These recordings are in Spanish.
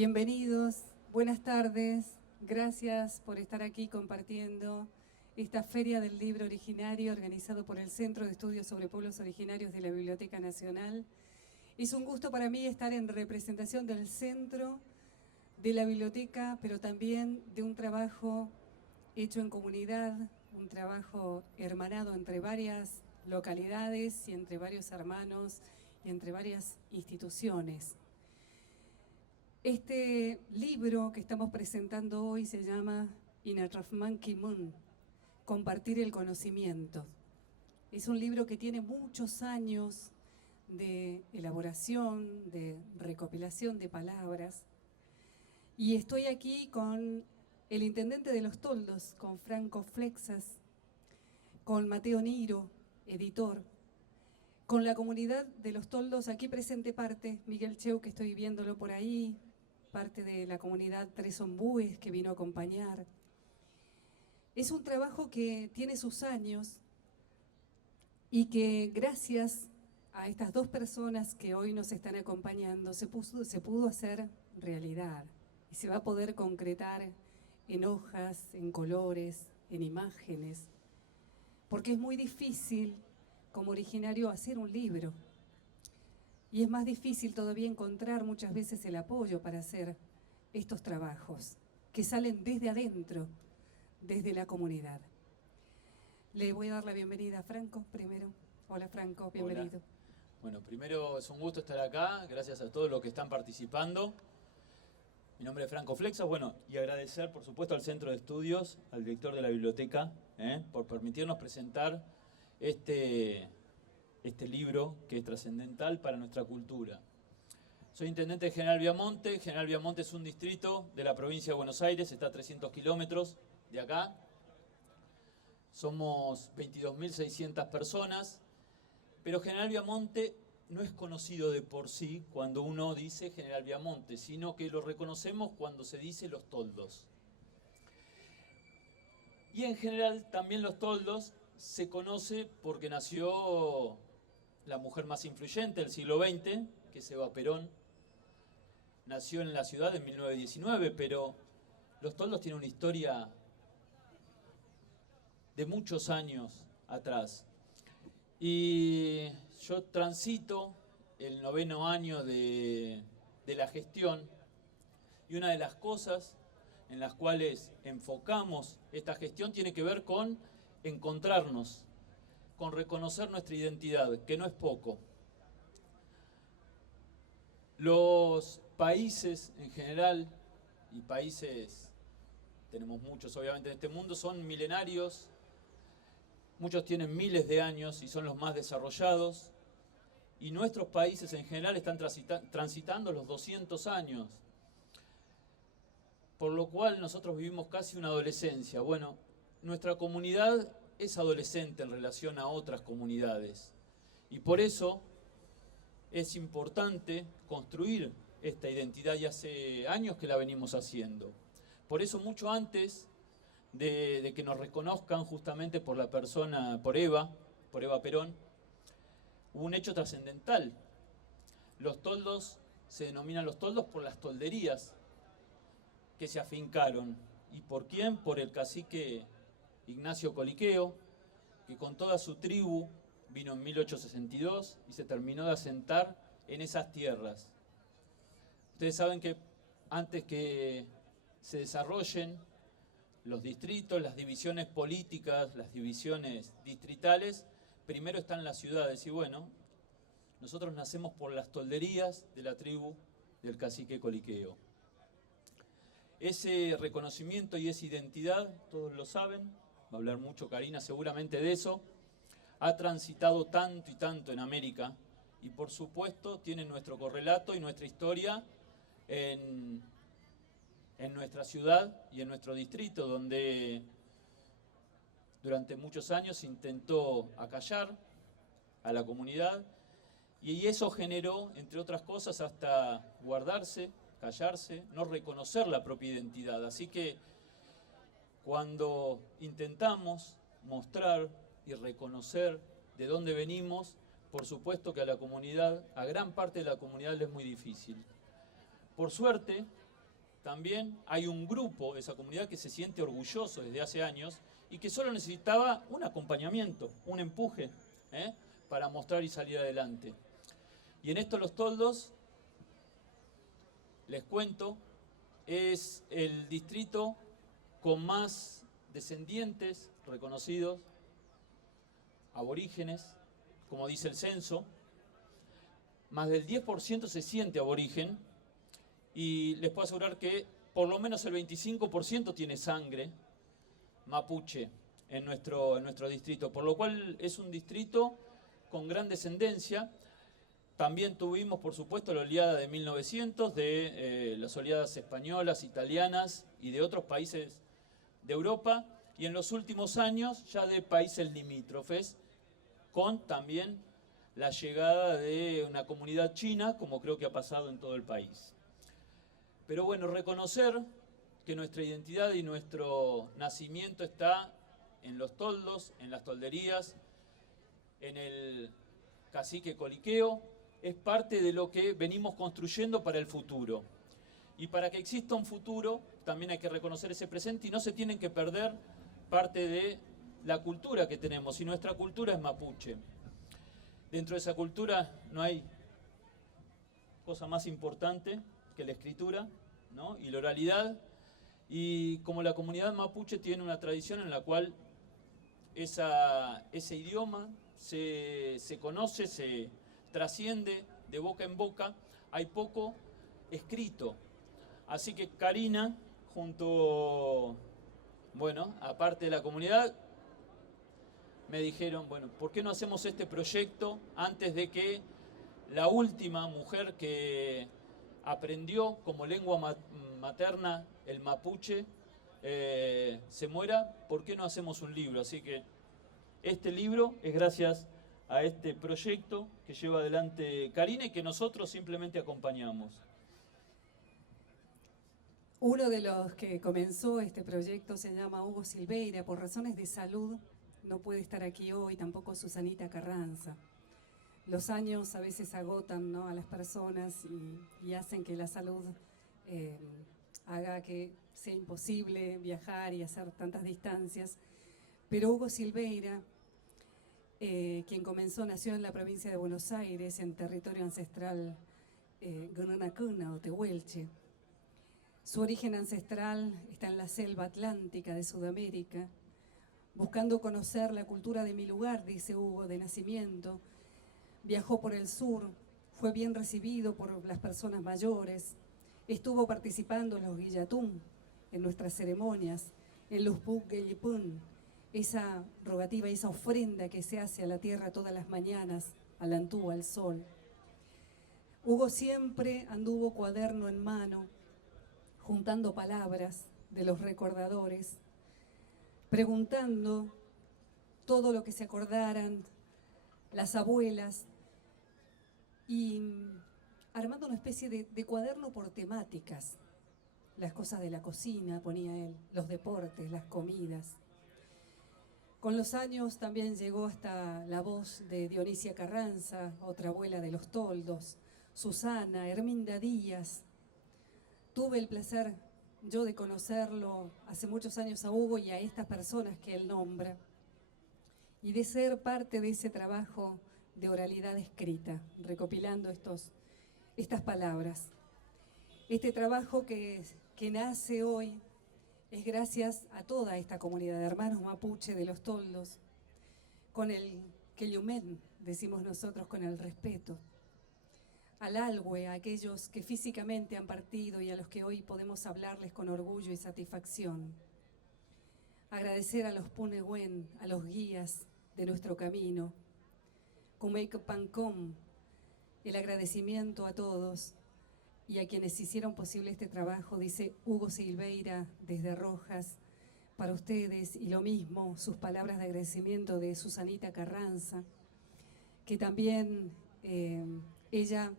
Bienvenidos, buenas tardes, gracias por estar aquí compartiendo esta Feria del Libro Originario organizado por el Centro de Estudios sobre Pueblos Originarios de la Biblioteca Nacional. Es un gusto para mí estar en representación del centro, de la biblioteca, pero también de un trabajo hecho en comunidad, un trabajo hermanado entre varias localidades y entre varios hermanos y entre varias instituciones. Este libro que estamos presentando hoy se llama Inarrafman Kimun, Compartir el Conocimiento. Es un libro que tiene muchos años de elaboración, de recopilación de palabras. Y estoy aquí con el intendente de Los Toldos, con Franco Flexas, con Mateo Niro, editor, con la comunidad de Los Toldos, aquí presente parte, Miguel Cheu, que estoy viéndolo por ahí, parte de la comunidad Tres Ombúes que vino a acompañar. Es un trabajo que tiene sus años y que gracias a estas dos personas que hoy nos están acompañando se pudo hacer realidad y se va a poder concretar en hojas, en colores, en imágenes, porque es muy difícil como originario hacer un libro. Y es más difícil todavía encontrar muchas veces el apoyo para hacer estos trabajos que salen desde adentro, desde la comunidad. Le voy a dar la bienvenida a Franco primero. Hola Franco, bienvenido. Hola. Bueno, primero es un gusto estar acá, gracias a todos los que están participando. Mi nombre es Franco Flexas, bueno, y agradecer por supuesto al Centro de Estudios, al director de la biblioteca, por permitirnos presentar este libro que es trascendental para nuestra cultura. Soy intendente de General Viamonte. General Viamonte es un distrito de la provincia de Buenos Aires, está a 300 kilómetros de acá. Somos 22.600 personas, pero General Viamonte no es conocido de por sí cuando uno dice General Viamonte, sino que lo reconocemos cuando se dice Los Toldos. Y en general también Los Toldos se conoce porque nació la mujer más influyente del siglo XX, que es Eva Perón. Nació en la ciudad en 1919, pero Los Toldos tiene una historia de muchos años atrás. Y yo transito el 9º año de la gestión, y una de las cosas en las cuales enfocamos esta gestión tiene que ver con encontrarnos, con reconocer nuestra identidad, que no es poco. Los países en general, y países, tenemos muchos obviamente en este mundo, son milenarios. Muchos tienen miles de años y son los más desarrollados. Y nuestros países en general están transitando los 200 años. Por lo cual nosotros vivimos casi una adolescencia. Bueno, nuestra comunidad es adolescente en relación a otras comunidades. Y por eso es importante construir esta identidad, y hace años que la venimos haciendo. Por eso mucho antes de que nos reconozcan justamente por la persona, por Eva Perón, hubo un hecho trascendental. Los toldos se denominan Los Toldos por las tolderías que se afincaron. ¿Y por quién? Por el cacique Ignacio Coliqueo, que con toda su tribu vino en 1862 y se terminó de asentar en esas tierras. Ustedes saben que antes que se desarrollen los distritos, las divisiones políticas, las divisiones distritales, primero están las ciudades. Y bueno, nosotros nacemos por las tolderías de la tribu del cacique Coliqueo. Ese reconocimiento y esa identidad, todos lo saben, va a hablar mucho Karina seguramente de eso, ha transitado tanto y tanto en América, y por supuesto tiene nuestro correlato y nuestra historia en nuestra ciudad y en nuestro distrito, donde durante muchos años se intentó acallar a la comunidad, y eso generó, entre otras cosas, hasta guardarse, callarse, no reconocer la propia identidad. Así que cuando intentamos mostrar y reconocer de dónde venimos, por supuesto que a la comunidad, a gran parte de la comunidad, le es muy difícil. Por suerte, también hay un grupo de esa comunidad que se siente orgulloso desde hace años y que solo necesitaba un acompañamiento, un empuje, para mostrar y salir adelante. Y en esto Los Toldos, les cuento, es el distrito con más descendientes reconocidos, aborígenes, como dice el censo. Más del 10% se siente aborigen y les puedo asegurar que por lo menos el 25% tiene sangre mapuche en nuestro distrito, por lo cual es un distrito con gran descendencia. También tuvimos, por supuesto, la oleada de 1900, de las oleadas españolas, italianas y de otros países de Europa, y en los últimos años ya de países limítrofes, con también la llegada de una comunidad china, como creo que ha pasado en todo el país. Pero bueno, reconocer que nuestra identidad y nuestro nacimiento está en los toldos, en las tolderías, en el cacique coliqueo, es parte de lo que venimos construyendo para el futuro. Y para que exista un futuro, también hay que reconocer ese presente y no se tienen que perder parte de la cultura que tenemos. Y nuestra cultura es mapuche. Dentro de esa cultura no hay cosa más importante que la escritura, ¿no? Y la oralidad. Y como la comunidad mapuche tiene una tradición en la cual ese idioma se conoce, se trasciende de boca en boca, hay poco escrito. Así que Karina, junto, bueno, aparte de la comunidad, me dijeron, bueno, ¿por qué no hacemos este proyecto antes de que la última mujer que aprendió como lengua materna el mapuche se muera? ¿Por qué no hacemos un libro? Así que este libro es gracias a este proyecto que lleva adelante Karina y que nosotros simplemente acompañamos. Uno de los que comenzó este proyecto se llama Hugo Silveira. Por razones de salud no puede estar aquí hoy, tampoco Susanita Carranza. Los años a veces agotan, ¿no?, a las personas y hacen que la salud haga que sea imposible viajar y hacer tantas distancias. Pero Hugo Silveira, quien nació en la provincia de Buenos Aires, en territorio ancestral Gununacuna o Tehuelche. Su origen ancestral está en la selva atlántica de Sudamérica. Buscando conocer la cultura de mi lugar, dice Hugo, de nacimiento, viajó por el sur, fue bien recibido por las personas mayores, estuvo participando en los guillatún, en nuestras ceremonias, en los Puk-Gellipun, esa rogativa, esa ofrenda que se hace a la tierra todas las mañanas, a la Antúa, al sol. Hugo siempre anduvo cuaderno en mano, juntando palabras de los recordadores, preguntando todo lo que se acordaran las abuelas y armando una especie de cuaderno por temáticas. Las cosas de la cocina, ponía él, los deportes, las comidas. Con los años también llegó hasta la voz de Dionisia Carranza, otra abuela de los toldos, Susana, Herminda Díaz. Tuve el placer yo de conocerlo hace muchos años a Hugo y a estas personas que él nombra, y de ser parte de ese trabajo de oralidad escrita, recopilando estas palabras. Este trabajo que nace hoy es gracias a toda esta comunidad de hermanos mapuche de los toldos, con el queyumén, decimos nosotros, con el respeto. Al algue, a aquellos que físicamente han partido y a los que hoy podemos hablarles con orgullo y satisfacción. Agradecer a los punehuen, a los guías de nuestro camino. Kumeik Pancom, el agradecimiento a todos y a quienes hicieron posible este trabajo, dice Hugo Silveira desde Rojas, para ustedes, y lo mismo, sus palabras de agradecimiento de Susanita Carranza, que también ella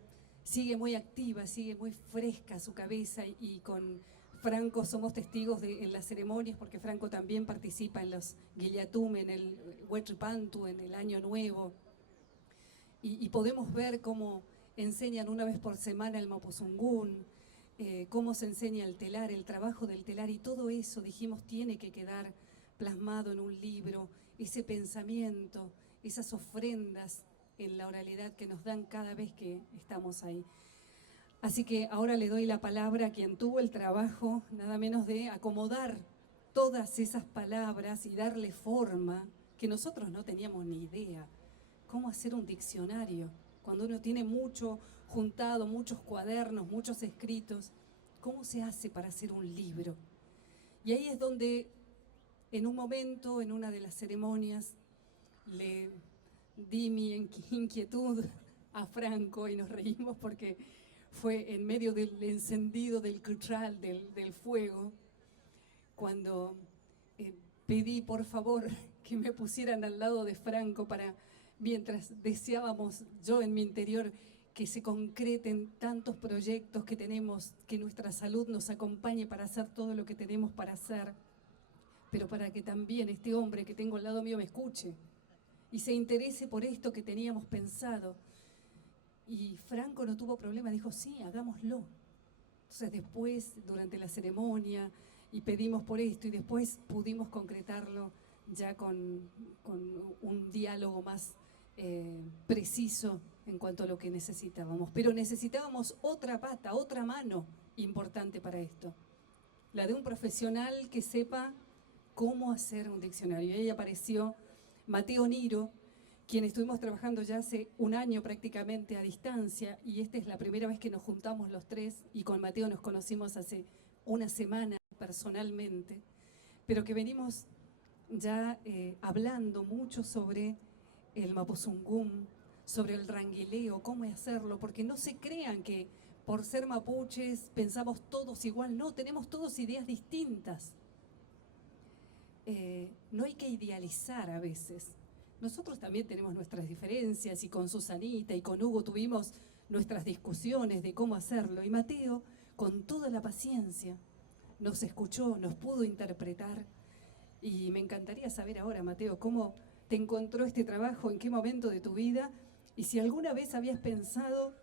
sigue muy activa, sigue muy fresca su cabeza, y con Franco somos testigos en las ceremonias, porque Franco también participa en los Guillatum, en el Huetripantu, en el Año Nuevo, y podemos ver cómo enseñan una vez por semana el Mapuzungún, cómo se enseña el telar, el trabajo del telar, y todo eso, dijimos, tiene que quedar plasmado en un libro, ese pensamiento, esas ofrendas en la oralidad que nos dan cada vez que estamos ahí. Así que ahora le doy la palabra a quien tuvo el trabajo, nada menos de acomodar todas esas palabras y darle forma, que nosotros no teníamos ni idea. ¿Cómo hacer un diccionario? Cuando uno tiene mucho juntado, muchos cuadernos, muchos escritos, ¿cómo se hace para hacer un libro? Y ahí es donde, en un momento, en una de las ceremonias, le di mi inquietud a Franco y nos reímos porque fue en medio del encendido del cutral, del fuego, cuando pedí por favor que me pusieran al lado de Franco para, mientras deseábamos yo en mi interior que se concreten tantos proyectos que tenemos, que nuestra salud nos acompañe para hacer todo lo que tenemos para hacer, pero para que también este hombre que tengo al lado mío me escuche y se interese por esto que teníamos pensado. Y Franco no tuvo problema, dijo, sí, hagámoslo. Entonces después, durante la ceremonia, y pedimos por esto, y después pudimos concretarlo ya con un diálogo más preciso en cuanto a lo que necesitábamos. Pero necesitábamos otra pata, otra mano importante para esto. La de un profesional que sepa cómo hacer un diccionario. Y ahí apareció Mateo Niro, quien estuvimos trabajando ya hace un año prácticamente a distancia, y esta es la primera vez que nos juntamos los tres, y con Mateo nos conocimos hace una semana personalmente, pero que venimos ya hablando mucho sobre el Mapuzungún, sobre el ranguileo, cómo hacerlo, porque no se crean que por ser mapuches pensamos todos igual, no, tenemos todos ideas distintas. No hay que idealizar a veces. Nosotros también tenemos nuestras diferencias, y con Susanita y con Hugo tuvimos nuestras discusiones de cómo hacerlo, y Mateo, con toda la paciencia, nos escuchó, nos pudo interpretar, y me encantaría saber ahora, Mateo, cómo te encontró este trabajo, en qué momento de tu vida, y si alguna vez habías pensado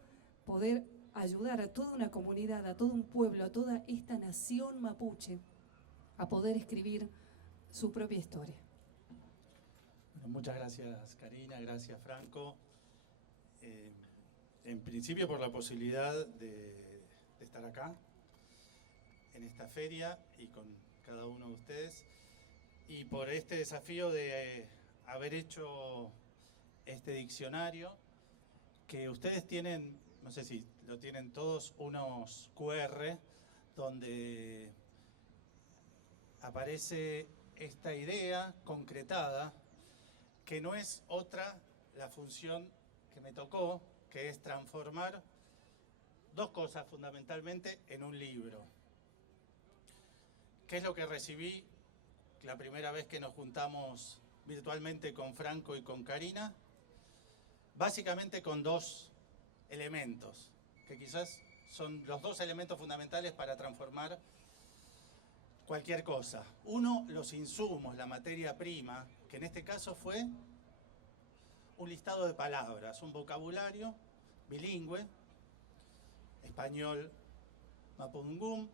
poder ayudar a toda una comunidad, a todo un pueblo, a toda esta nación mapuche, a poder escribir su propia historia. Bueno, muchas gracias, Karina, gracias, Franco. En principio por la posibilidad de estar acá, en esta feria, y con cada uno de ustedes, y por este desafío de haber hecho este diccionario, que ustedes tienen, no sé si lo tienen todos, unos QR, donde aparece esta idea concretada, que no es otra la función que me tocó, que es transformar dos cosas fundamentalmente en un libro. ¿Qué es lo que recibí la primera vez que nos juntamos virtualmente con Franco y con Karina? Básicamente con dos elementos, que quizás son los dos elementos fundamentales para transformar cualquier cosa. Uno, los insumos, la materia prima, que en este caso fue un listado de palabras, un vocabulario bilingüe, español, mapudungún.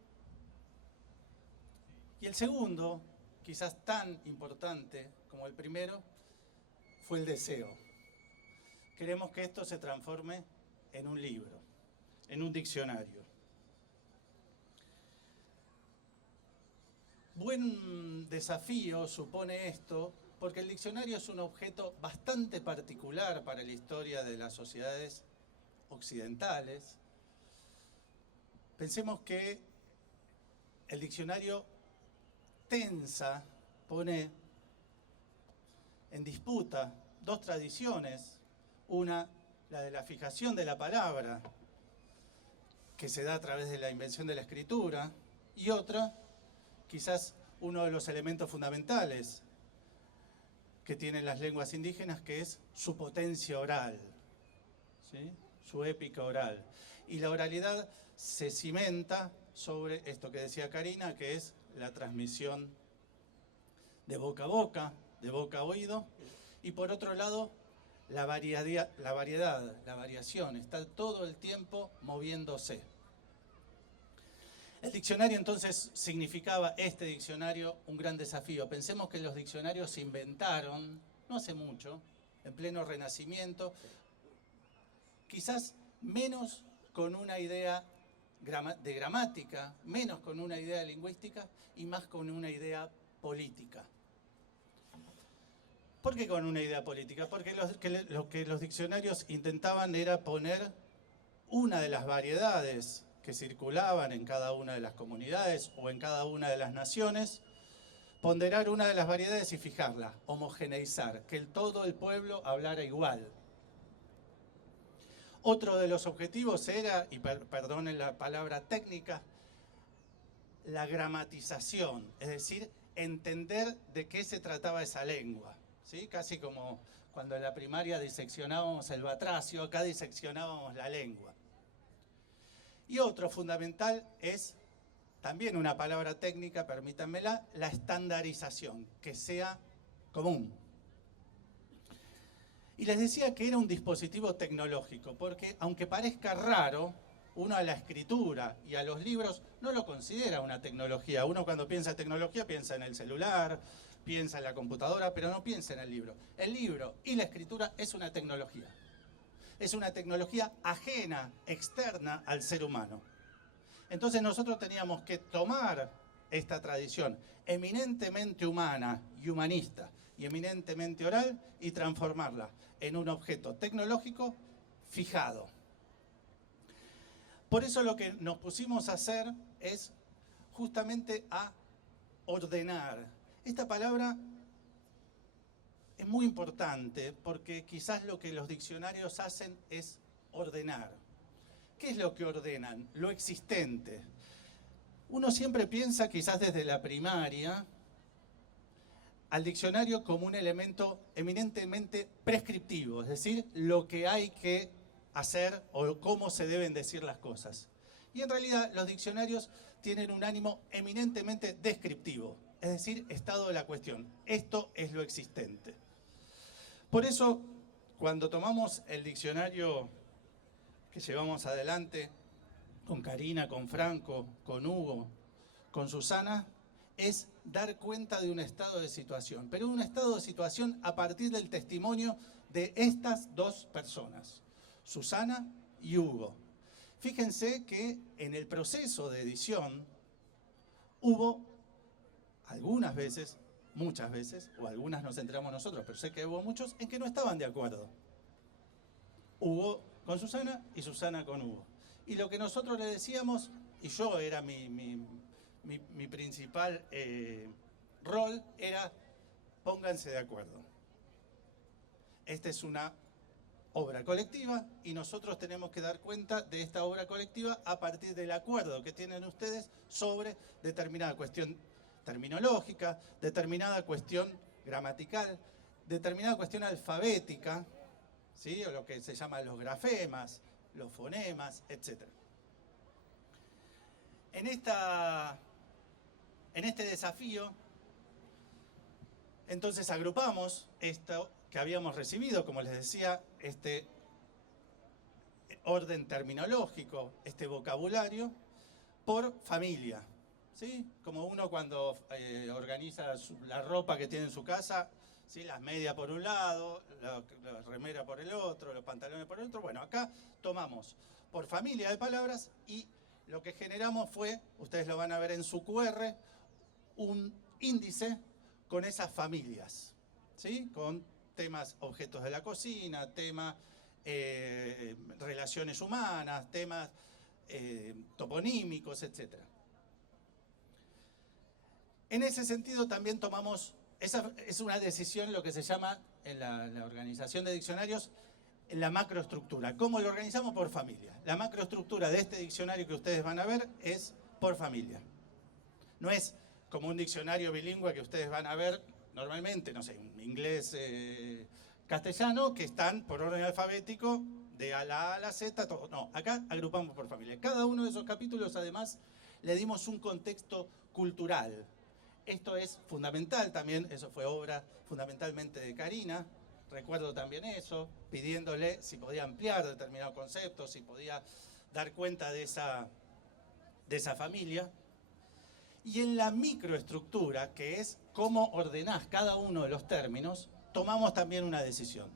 Y el segundo, quizás tan importante como el primero, fue el deseo. Queremos que esto se transforme en un libro, en un diccionario. Buen desafío supone esto, porque el diccionario es un objeto bastante particular para la historia de las sociedades occidentales. Pensemos que el diccionario tensa, pone en disputa dos tradiciones. Una, la de la fijación de la palabra, que se da a través de la invención de la escritura, y otra, quizás uno de los elementos fundamentales que tienen las lenguas indígenas, que es su potencia oral, ¿sí? Su épica oral. Y la oralidad se cimenta sobre esto que decía Karina, que es la transmisión de boca a boca, de boca a oído, y por otro lado, la variación, está todo el tiempo moviéndose. El diccionario entonces significaba, este diccionario, un gran desafío. Pensemos que los diccionarios se inventaron no hace mucho, en pleno Renacimiento, quizás menos con una idea de gramática, menos con una idea lingüística y más con una idea política. ¿Por qué con una idea política? Porque lo que los diccionarios intentaban era poner una de las variedades que circulaban en cada una de las comunidades o en cada una de las naciones, ponderar una de las variedades y fijarla, homogeneizar, que todo el pueblo hablara igual. Otro de los objetivos era, y perdonen la palabra técnica, la gramatización, es decir, entender de qué se trataba esa lengua, ¿sí? Casi como cuando en la primaria diseccionábamos el batracio, acá diseccionábamos la lengua. Y otro fundamental es, también una palabra técnica, permítanmela, la estandarización, que sea común. Y les decía que era un dispositivo tecnológico, porque aunque parezca raro, uno a la escritura y a los libros no lo considera una tecnología. Uno cuando piensa en tecnología piensa en el celular, piensa en la computadora, pero no piensa en el libro. El libro y la escritura es una tecnología. Es una tecnología ajena, externa al ser humano. Entonces nosotros teníamos que tomar esta tradición eminentemente humana y humanista y eminentemente oral y transformarla en un objeto tecnológico fijado. Por eso lo que nos pusimos a hacer es justamente a ordenar. Esta palabra es muy importante porque quizás lo que los diccionarios hacen es ordenar. ¿Qué es lo que ordenan? Lo existente. Uno siempre piensa, quizás desde la primaria, al diccionario como un elemento eminentemente prescriptivo, es decir, lo que hay que hacer o cómo se deben decir las cosas. Y en realidad los diccionarios tienen un ánimo eminentemente descriptivo, es decir, estado de la cuestión. Esto es lo existente. Por eso, cuando tomamos el diccionario que llevamos adelante con Karina, con Franco, con Hugo, con Susana, es dar cuenta de un estado de situación, pero un estado de situación a partir del testimonio de estas dos personas, Susana y Hugo. Fíjense que en el proceso de edición hubo algunas veces, muchas veces, o algunas nos enteramos nosotros, pero sé que hubo muchos en que no estaban de acuerdo. Hugo con Susana y Susana con Hugo. Y lo que nosotros le decíamos, y yo era mi principal rol, era pónganse de acuerdo. Esta es una obra colectiva y nosotros tenemos que dar cuenta de esta obra colectiva a partir del acuerdo que tienen ustedes sobre determinada cuestión terminológica, determinada cuestión gramatical, determinada cuestión alfabética, ¿sí? O lo que se llama los grafemas, los fonemas, etc. En este desafío, entonces agrupamos esto que habíamos recibido, como les decía, este orden terminológico, este vocabulario, por familia. ¿Sí? Como uno cuando organiza la ropa que tiene en su casa, ¿sí? Las medias por un lado, la remera por el otro, los pantalones por el otro. Bueno, acá tomamos por familia de palabras y lo que generamos fue, ustedes lo van a ver en su QR, un índice con esas familias, ¿sí? Con temas objetos de la cocina, temas relaciones humanas, temas toponímicos, etc. En ese sentido también tomamos, esa es una decisión lo que se llama en la organización de diccionarios, la macroestructura. ¿Cómo lo organizamos? Por familia. La macroestructura de este diccionario que ustedes van a ver es por familia. No es como un diccionario bilingüe que ustedes van a ver normalmente, no sé, inglés, castellano, que están por orden alfabético, de a la A a la Z, todo. No, acá agrupamos por familia. Cada uno de esos capítulos, además, le dimos un contexto cultural. Esto es fundamental también, eso fue obra fundamentalmente de Karina, recuerdo también eso, pidiéndole si podía ampliar determinados conceptos, si podía dar cuenta de esa de esa familia. Y en la microestructura, que es cómo ordenás cada uno de los términos, tomamos también una decisión.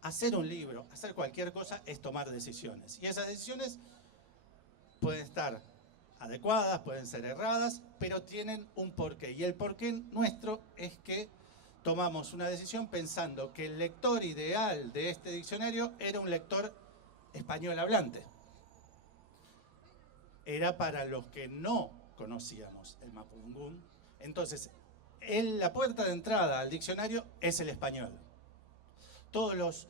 Hacer un libro, hacer cualquier cosa, es tomar decisiones. Y esas decisiones pueden estar adecuadas, pueden ser erradas, pero tienen un porqué. Y el porqué nuestro es que tomamos una decisión pensando que el lector ideal de este diccionario era un lector español hablante. Era para los que no conocíamos el mapudungún. Entonces, la puerta de entrada al diccionario es el español. Todos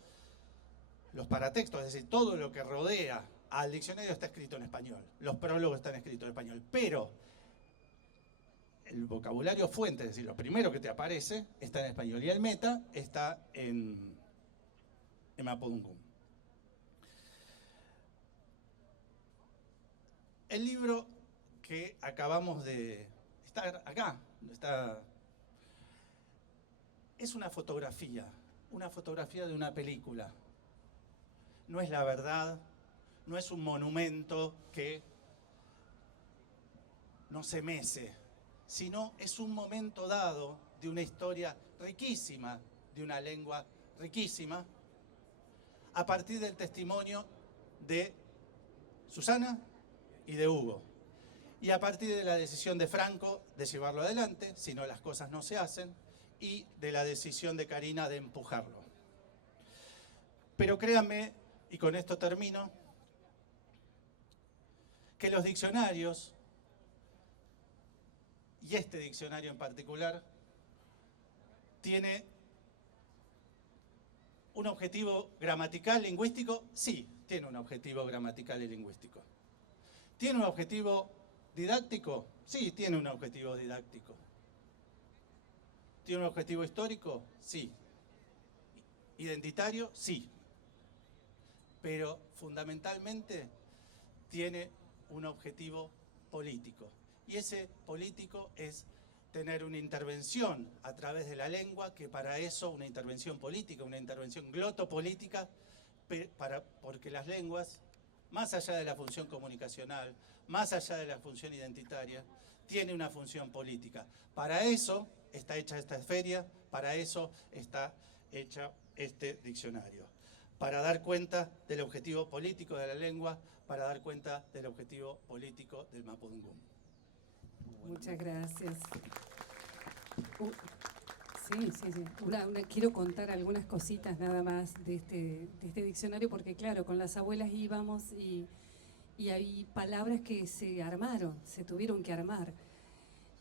los paratextos, es decir, todo lo que rodea al diccionario está escrito en español. Los prólogos están escritos en español. Pero el vocabulario fuente, es decir, lo primero que te aparece, está en español. Y el meta está en mapudungún. El libro que acabamos de estar acá, es una fotografía de una película. No es la verdad, no es un monumento que no se mece, sino es un momento dado de una historia riquísima, de una lengua riquísima, a partir del testimonio de Susana y de Hugo. Y a partir de la decisión de Franco de llevarlo adelante, si no las cosas no se hacen, y de la decisión de Karina de empujarlo. Pero créanme, y con esto termino, que los diccionarios, y este diccionario en particular, tiene un objetivo gramatical, lingüístico. Sí, tiene un objetivo gramatical y lingüístico. ¿Tiene un objetivo didáctico? Sí, tiene un objetivo didáctico. ¿Tiene un objetivo histórico? Sí. ¿Identitario? Sí. Pero fundamentalmente tiene un objetivo político. Y ese político es tener una intervención a través de la lengua, que para eso una intervención política, una intervención glotopolítica, porque las lenguas, más allá de la función comunicacional, más allá de la función identitaria, tiene una función política. Para eso está hecha esta feria, para eso está hecha este diccionario. Para dar cuenta del objetivo político de la lengua, para dar cuenta del objetivo político del mapudungún. Muchas gracias. Sí. Quiero contar algunas cositas nada más de este diccionario, porque claro, con las abuelas íbamos y hay palabras que se tuvieron que armar.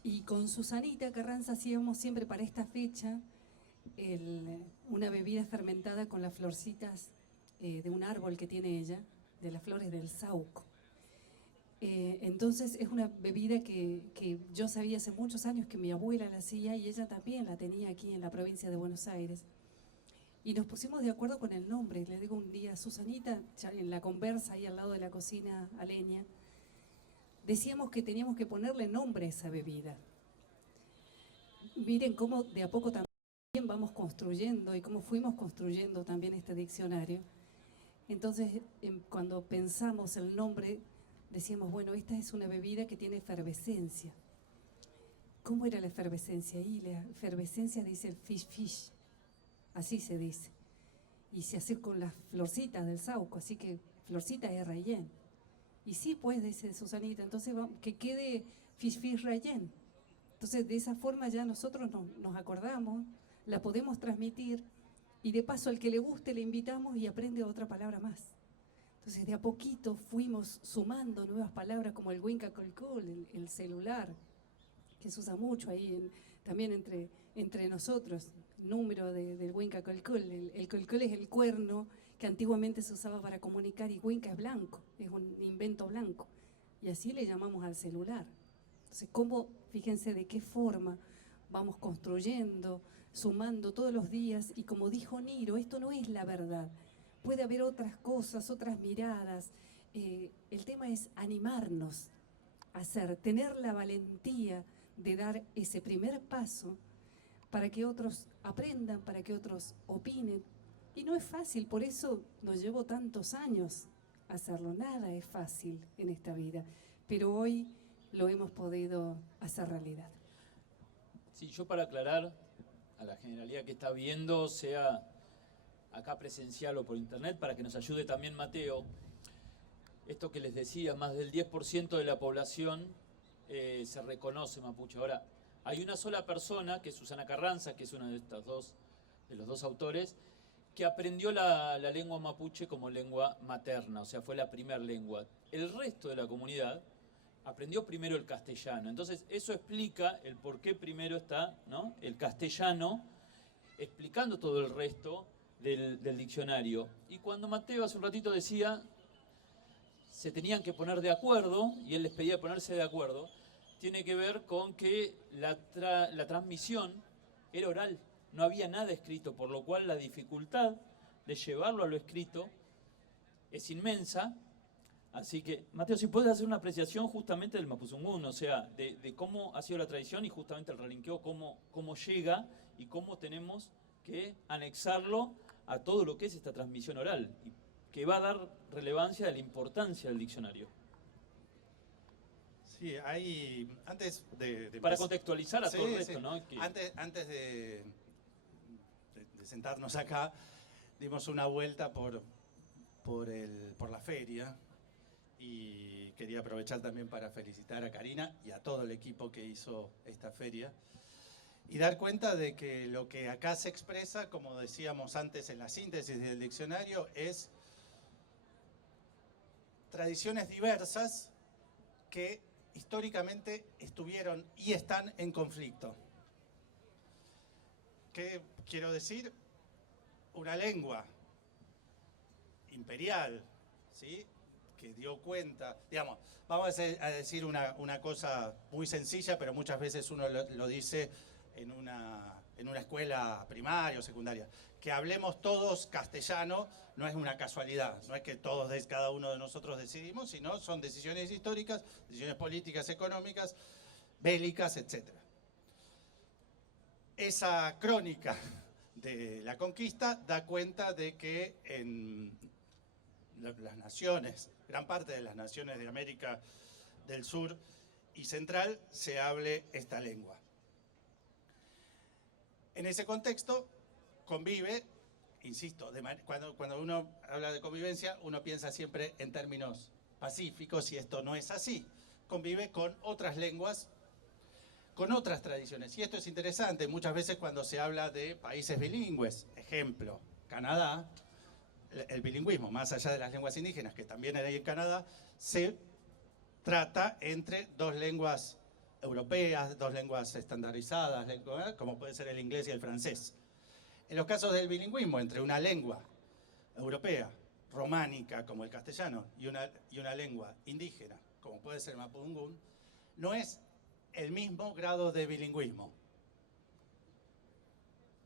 Y con Susanita Carranza hacíamos siempre para esta fecha una bebida fermentada con las florcitas de un árbol que tiene ella, de las flores del sauco. Entonces es una bebida que yo sabía hace muchos años que mi abuela la hacía y ella también la tenía aquí en la provincia de Buenos Aires. Y nos pusimos de acuerdo con el nombre. Le digo un día a Susanita, ya en la conversa ahí al lado de la cocina a leña, decíamos que teníamos que ponerle nombre a esa bebida. Miren cómo de a poco también vamos construyendo y cómo fuimos construyendo también este diccionario. Entonces, cuando pensamos el nombre, decíamos, bueno, esta es una bebida que tiene efervescencia. ¿Cómo era la efervescencia? Y la efervescencia dice el fish, así se dice. Y se hace con las florcitas del sauco, así que florcita es rayén. Y sí, pues, dice Susanita, entonces que quede fish rayén. Entonces, de esa forma ya nosotros nos acordamos, la podemos transmitir, y de paso al que le guste le invitamos y aprende otra palabra más. Entonces, de a poquito fuimos sumando nuevas palabras como el huincacolcol, el celular, que se usa mucho ahí también entre nosotros, número del huincacolcol. El colcol es el cuerno que antiguamente se usaba para comunicar, y huinca es blanco, es un invento blanco. Y así le llamamos al celular. Entonces, fíjense de qué forma vamos construyendo, sumando todos los días, y como dijo Niro, esto no es la verdad. Puede haber otras cosas, otras miradas. El tema es animarnos a tener la valentía de dar ese primer paso para que otros aprendan, para que otros opinen. Y no es fácil, por eso nos llevó tantos años hacerlo. Nada es fácil en esta vida, pero hoy lo hemos podido hacer realidad. Sí, yo para aclarar a la generalidad que está viendo, sea acá presencial o por internet, para que nos ayude también Mateo, esto que les decía, más del 10% de la población se reconoce mapuche. Ahora, hay una sola persona, que es Susana Carranza, que es uno de los dos autores, que aprendió la lengua mapuche como lengua materna, o sea, fue la primera lengua. El resto de la comunidad aprendió primero el castellano. Entonces, eso explica el por qué primero está, ¿no?, el castellano, explicando todo el resto del diccionario. Y cuando Mateo hace un ratito decía, se tenían que poner de acuerdo, y él les pedía ponerse de acuerdo, tiene que ver con que la transmisión era oral, no había nada escrito, por lo cual la dificultad de llevarlo a lo escrito es inmensa. Así que, Mateo, si puedes hacer una apreciación justamente del Mapuzungún, o sea, de cómo ha sido la tradición y justamente el relinqueo, cómo llega y cómo tenemos que anexarlo a todo lo que es esta transmisión oral, y que va a dar relevancia a la importancia del diccionario. Sí, hay, antes de para contextualizar a sí, todo el resto, sí. ¿no? Que... Antes de sentarnos acá, dimos una vuelta por la feria, y quería aprovechar también para felicitar a Karina y a todo el equipo que hizo esta feria, y dar cuenta de que lo que acá se expresa, como decíamos antes en la síntesis del diccionario, es tradiciones diversas que históricamente estuvieron y están en conflicto. ¿Qué quiero decir? Una lengua imperial, ¿sí?, que dio cuenta, digamos, vamos a decir una cosa muy sencilla, pero muchas veces uno lo dice en una escuela primaria o secundaria. Que hablemos todos castellano no es una casualidad, no es que cada uno de nosotros decidimos, sino son decisiones históricas, decisiones políticas, económicas, bélicas, etc. Esa crónica de la conquista da cuenta de que en las naciones, gran parte de las naciones de América del Sur y Central, se hable esta lengua. En ese contexto convive, insisto, cuando uno habla de convivencia, uno piensa siempre en términos pacíficos, y esto no es así. Convive con otras lenguas, con otras tradiciones. Y esto es interesante, muchas veces cuando se habla de países bilingües, ejemplo, Canadá, el bilingüismo, más allá de las lenguas indígenas, que también hay en Canadá, se trata entre dos lenguas europeas, dos lenguas estandarizadas, como puede ser el inglés y el francés. En los casos del bilingüismo, entre una lengua europea, románica, como el castellano, y una lengua indígena, como puede ser el mapudungún, no es el mismo grado de bilingüismo.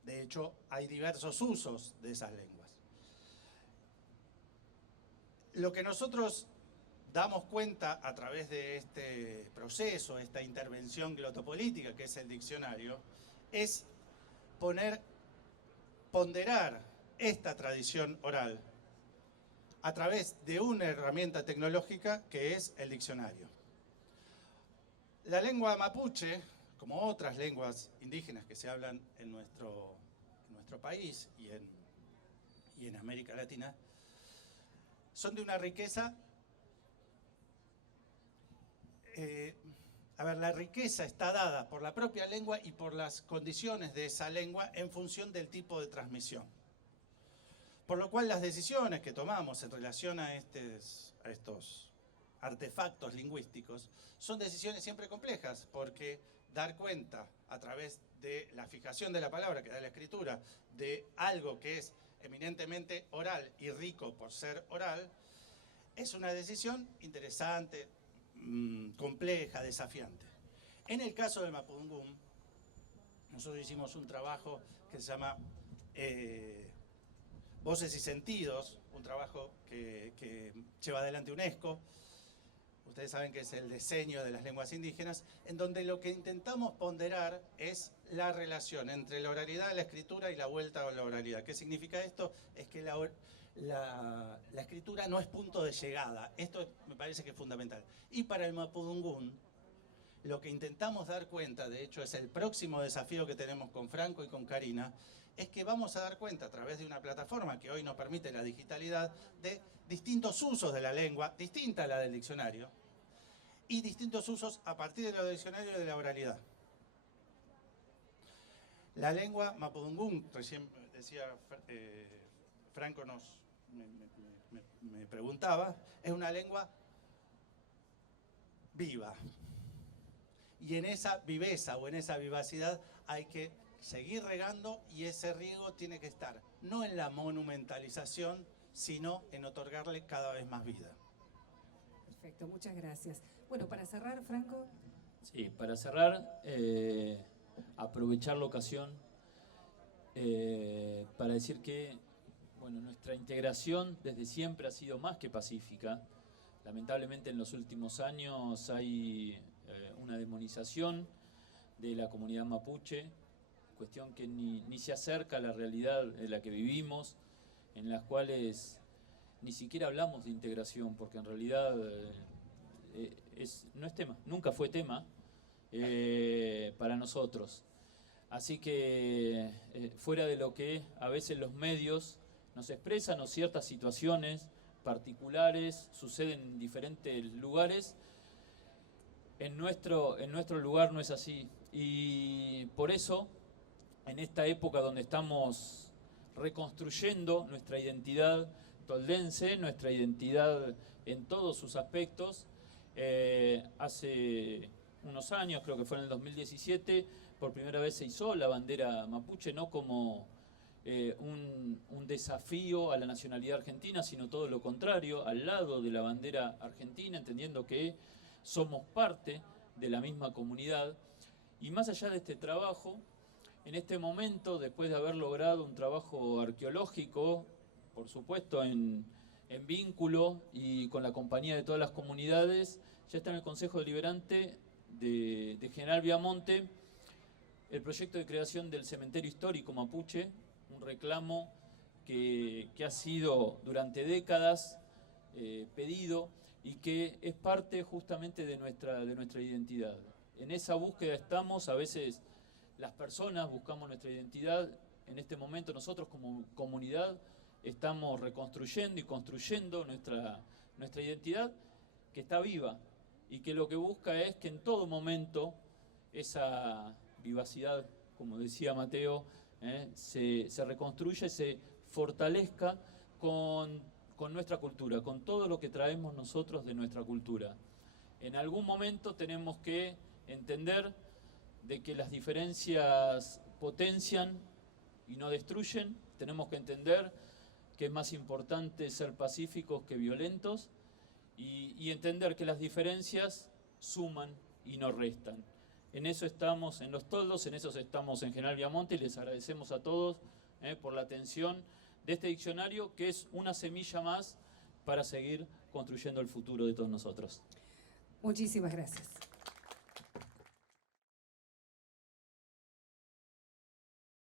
De hecho, hay diversos usos de esas lenguas. Lo que nosotros damos cuenta a través de este proceso, esta intervención glotopolítica que es el diccionario, es ponderar esta tradición oral a través de una herramienta tecnológica que es el diccionario. La lengua mapuche, como otras lenguas indígenas que se hablan en nuestro país y en América Latina, son de una riqueza. La riqueza está dada por la propia lengua y por las condiciones de esa lengua en función del tipo de transmisión. Por lo cual las decisiones que tomamos en relación a estos artefactos lingüísticos son decisiones siempre complejas, porque dar cuenta a través de la fijación de la palabra que da la escritura de algo que es eminentemente oral y rico por ser oral, es una decisión interesante, compleja, desafiante. En el caso del mapudungún, nosotros hicimos un trabajo que se llama Voces y Sentidos, un trabajo que lleva adelante UNESCO, ustedes saben que es el diseño de las lenguas indígenas, en donde lo que intentamos ponderar es la relación entre la oralidad, la escritura y la vuelta a la oralidad. ¿Qué significa esto? Es que la escritura no es punto de llegada. Esto me parece que es fundamental. Y para el mapudungún, lo que intentamos dar cuenta, de hecho es el próximo desafío que tenemos con Franco y con Karina, es que vamos a dar cuenta a través de una plataforma que hoy nos permite la digitalidad de distintos usos de la lengua, distinta a la del diccionario, y distintos usos a partir de lo del diccionario y de la oralidad. La lengua mapudungún, recién decía Franco me preguntaba, es una lengua viva. Y en esa viveza o en esa vivacidad hay que seguir regando, y ese riego tiene que estar no en la monumentalización, sino en otorgarle cada vez más vida. Perfecto, muchas gracias. Bueno, para cerrar, Franco. Sí, para cerrar, aprovechar la ocasión para decir que bueno, nuestra integración desde siempre ha sido más que pacífica. Lamentablemente en los últimos años hay una demonización de la comunidad mapuche, cuestión que ni se acerca a la realidad en la que vivimos, en las cuales ni siquiera hablamos de integración, porque en realidad no es tema, nunca fue tema para nosotros. Así que fuera de lo que a veces los medios nos expresan o ciertas situaciones particulares suceden en diferentes lugares, en nuestro lugar no es así. Y por eso, en esta época donde estamos reconstruyendo nuestra identidad toldense, nuestra identidad en todos sus aspectos, hace unos años, creo que fue en el 2017, por primera vez se izó la bandera mapuche, no como un desafío a la nacionalidad argentina, sino todo lo contrario, al lado de la bandera argentina, entendiendo que somos parte de la misma comunidad. Y más allá de este trabajo, en este momento, después de haber logrado un trabajo arqueológico, por supuesto en vínculo y con la compañía de todas las comunidades, ya está en el Consejo Deliberante de General Viamonte el proyecto de creación del cementerio histórico mapuche, un reclamo que ha sido durante décadas pedido y que es parte justamente de nuestra identidad. En esa búsqueda estamos, a veces las personas buscamos nuestra identidad, en este momento nosotros como comunidad estamos reconstruyendo y construyendo nuestra identidad, que está viva y que lo que busca es que en todo momento esa vivacidad, como decía Mateo, se reconstruya, se fortalezca con nuestra cultura, con todo lo que traemos nosotros de nuestra cultura. En algún momento tenemos que entender de que las diferencias potencian y no destruyen. Tenemos que entender que es más importante ser pacíficos que violentos y entender que las diferencias suman y no restan. En eso estamos en Los Toldos, en eso estamos en General Viamonte, y les agradecemos a todos por la atención de este diccionario, que es una semilla más para seguir construyendo el futuro de todos nosotros. Muchísimas gracias.